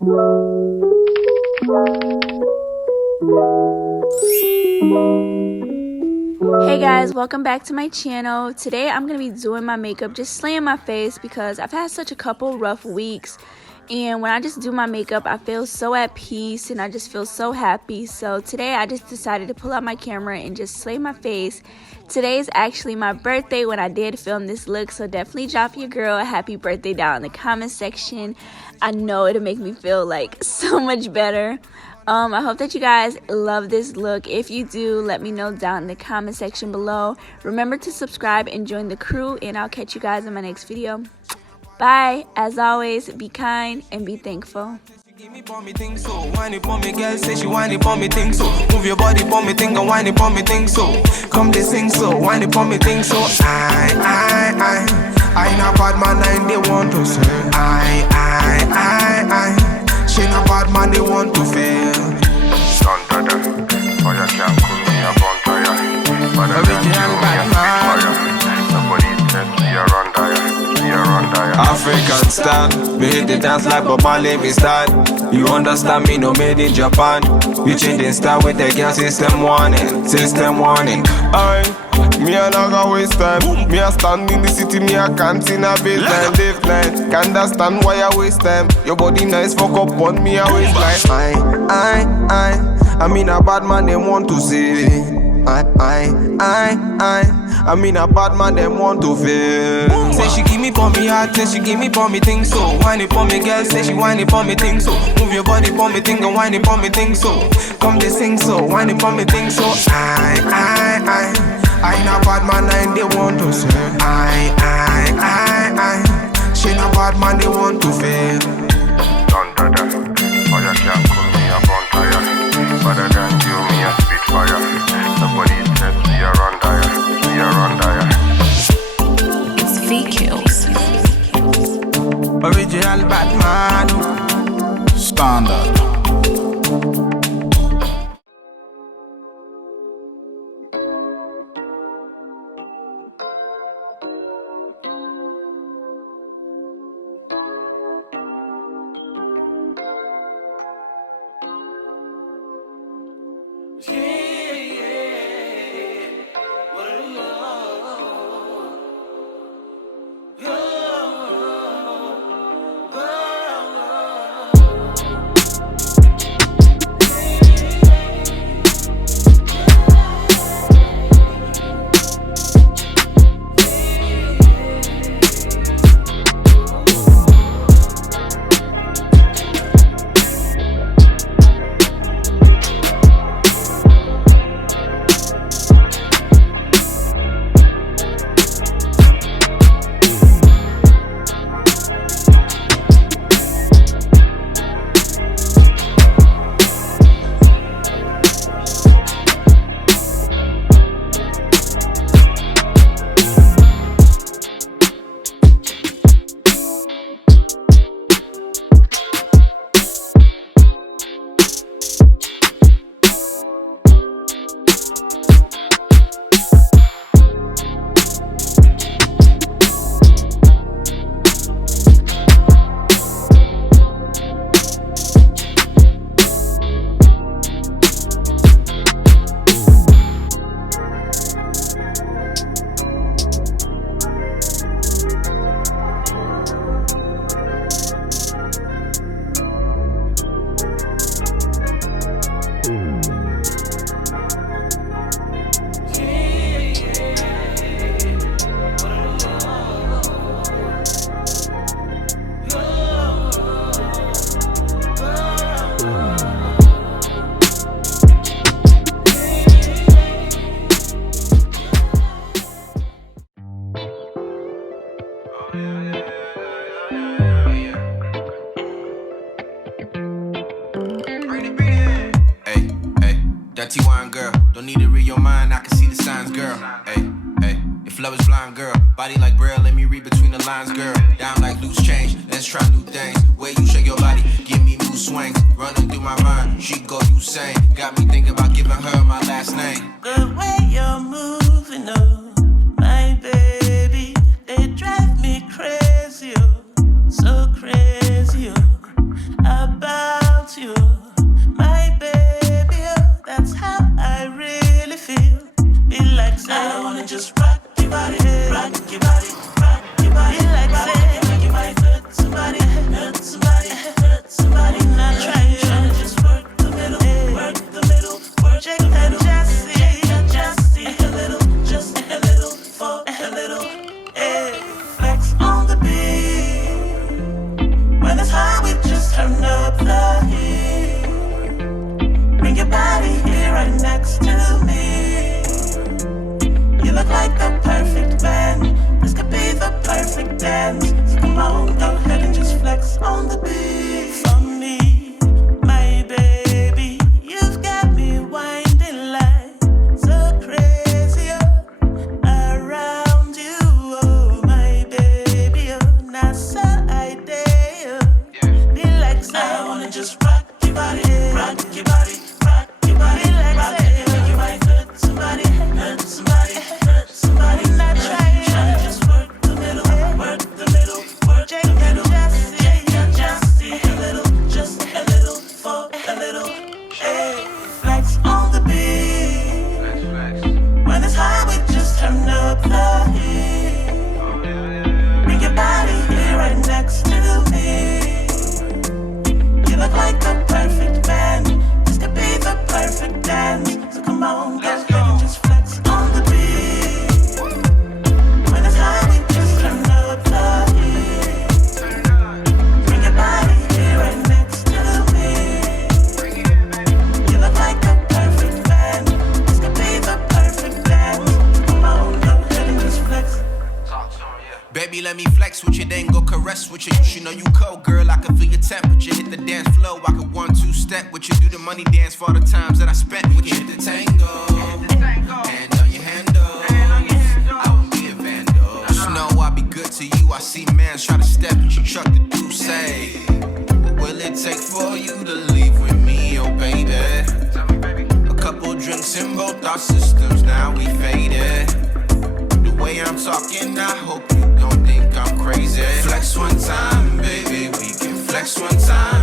Hey guys, welcome back to my channel. Today I'm going to be doing my makeup, just slaying my face because I've had such a couple rough weeks. And when I just do my makeup, I feel so at peace and I just feel so happy. So today I just decided to pull out my camera and just slay my face. Today is actually my birthday when I did film this look. So definitely drop your girl a happy birthday down in the comment section. I know it'll make me feel like so much better. I hope that you guys love this look. If you do, let me know down in the comment section below. Remember to subscribe and join the crew, and I'll catch you guys in my next video. Bye. As always, be kind and be thankful. Give me for me thing so, whine it for me, girl say she whine it for me thing so. Move your body for me thing and whine it for me thing so. Come they sing so, whine it for me thing so. I not bad man and they want to say. She not bad man they want to fail. Don't do that, for you can't cool me up on tire. But I don't you me a fire. Nobody says we are on tire. African stand, me hit the dance like Bob Marley, me stand. You understand me, no made in Japan. We changing style with the girl, system warning. Me a not gonna waste time. Me a stand in the city, me a can't in a baseline, live night. Can't understand why I waste time. Your body nice, fuck up on me, I waste like I mean a bad man, they want to say. I mean a bad man, them want to feel. Say she give me for me heart, say she give me for me thing so. Whine it for me girl, say she whine it for me thing so. Move your body for me thing and whine it for me thing so. Come they sing so, whine it for me thing so. I not bad man and they want to say. She not bad man, they want to fail. Don't do that, for you can't cool me up on tire. Better than you, me a spitfire. Nobody says we are on tire. It's V-Kills. Original Batman. Standard. Dirty wine girl, don't need to read your mind, I can see the signs, girl. Hey, hey, if love is blind, girl, body like Braille, let me read between the lines, girl. Down like loose change, let's try new things. Way you shake your body, give me new swings. Running through my mind, she go Usain. Got me thinking about giving her my last name. The way you're moving, oh, my baby, they drive me crazy, oh, so crazy, oh, about tryna just rock your body, rock your body, rock your body, rock it like you might hurt somebody, hurt somebody, hurt somebody. Not tryna just work the middle, work the middle, work the middle. Just a little for a little. Hey, flex on the beat. When it's high, we just turn up the heat. Bring your body here right next to me. You look like the perfect man. This could be the perfect dance. So come on, go ahead and just flex on the beat. When it's high, we just turn up the heat. Bring your body here right next to me. You look like the perfect man. This could be the perfect dance. So come on, go ahead and just flex. Baby, let me flex with you, then go caress with you. You should know you cold, girl. I can feel your temperature. Hit the dance floor. I could 1-2 step with you. Do the money dance for the times that I spent with you. Hit the tango. Hand on your handle. I will be a vandal. Just know I'll be good to you. I see mans try to step with you. Truck the do say. What will it take for you to leave with me, oh baby? A couple drinks in both our systems. Now we faded. The way I'm talking, I hope you don't think I'm crazy. Flex one time, baby, we can flex one time.